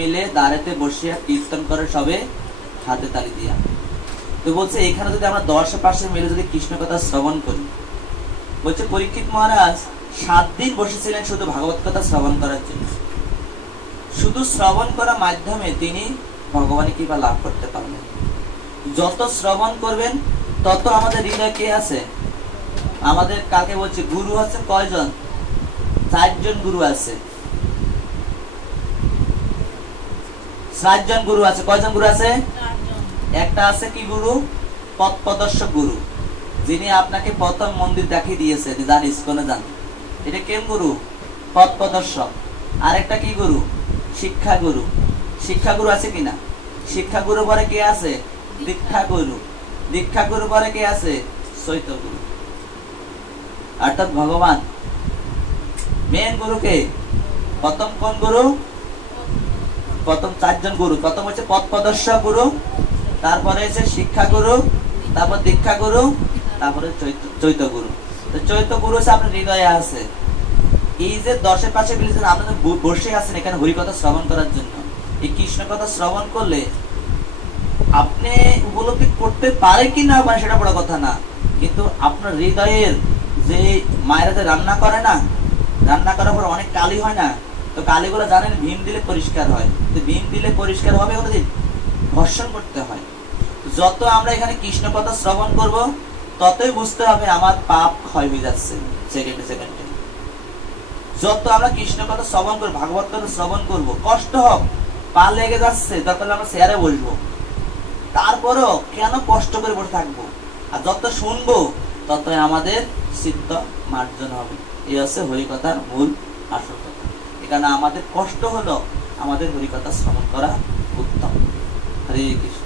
মিলে দাঁড়াতে বসিয়া কীর্তন করে সবে হাতে তালি দিয়া। তো বলছে এখানে যদি আমরা 10 পাশে মিলে যদি কৃষ্ণ কথা শ্রবণ করি, বলছে পরীক্ষিত মহারাজ 7 দিন বসেছিলেন শুধু ভাগবত কথা শ্রবণ করার জন্য। শুধু শ্রবণ করার মাধ্যমে তিনি ভগবানের কৃপা লাভ করতে পারবেন। যত শ্রবণ করবেন তত আমাদের হৃদয়ে কে আছে? আমাদের কাকে বলছে গুরু আছে কয়জন? 4 জন গুরু আছে। 4 জন গুরু আছে। কয়জন গুরু আছে? 4 জন। একটা আছে কি গুরু? পথ প্রদর্শক গুরু, যিনি আপনাকে প্রথম মন্দির দেখিয়ে দিয়েছেন, যান ইস্কনে যান, এটা কেম গুরু? পথ প্রদর্শক। আরেকটা কি গুরু? শিক্ষা গুরু। শিক্ষা গুরু আছে কিনা? শিক্ষা গুরু পরে কে আছে? দীক্ষা গুরু। দীক্ষা গুরু পরে কে আছে? চৈত্য গুরু। অর্থাৎ ভগবান মেন গুরুকে প্রথম কোন গুরু? প্রথম 4 জন গুরু। প্রথম হচ্ছে পথ প্রদর্শক গুরু, তারপরে হচ্ছে শিক্ষা গুরু, তারপর দীক্ষা গুরু, তারপরে চৈত্য গুরু। তো চৈত্য গুরু হচ্ছে আপনার হৃদয়ে আছে। এই যে 10 পাশে মিলেছেন, আপনারা বসে আছেন এখানে হরি কথা শ্রবণ করার জন্য। এই কৃষ্ণ কথা শ্রবণ করলে আপনি উপলব্ধি করতে পারে কি না পারে সেটা বড় কথা না, কিন্তু আপনার হৃদয়ের যে মায়েরা যে রান্না করে না, রান্না করার পর অনেক কালি হয় না, তো কালিগুলো জানেন ভীম দিলে পরিষ্কার হয়। তো ভীম দিলে পরিষ্কার হবে, ঘর্ষণ করতে হয়। যত আমরা এখানে কৃষ্ণ কথা শ্রবণ করব ততই বুঝতে হবে আমার পাপ ক্ষয় হয়ে যাচ্ছে সেকেন্ডে সেকেন্ডে। যত আমরা কৃষ্ণ কথা শ্রবণ করবো, ভাগবত কথা শ্রবণ করবো, কষ্ট হোক, পা লেগে যাচ্ছে, দরকার আমরা চেয়ারে বসবো, তারপরও কেন কষ্ট করে বসে থাকবো? আর যত শুনবো ততই আমাদের চিত্ত মার্জন হবে। এই হচ্ছে হরিকথার মূল আসল কথা। এখানে আমাদের কষ্ট হলো আমাদের হরিকথা শ্রবণ করা উত্তম। হরে কৃষ্ণ।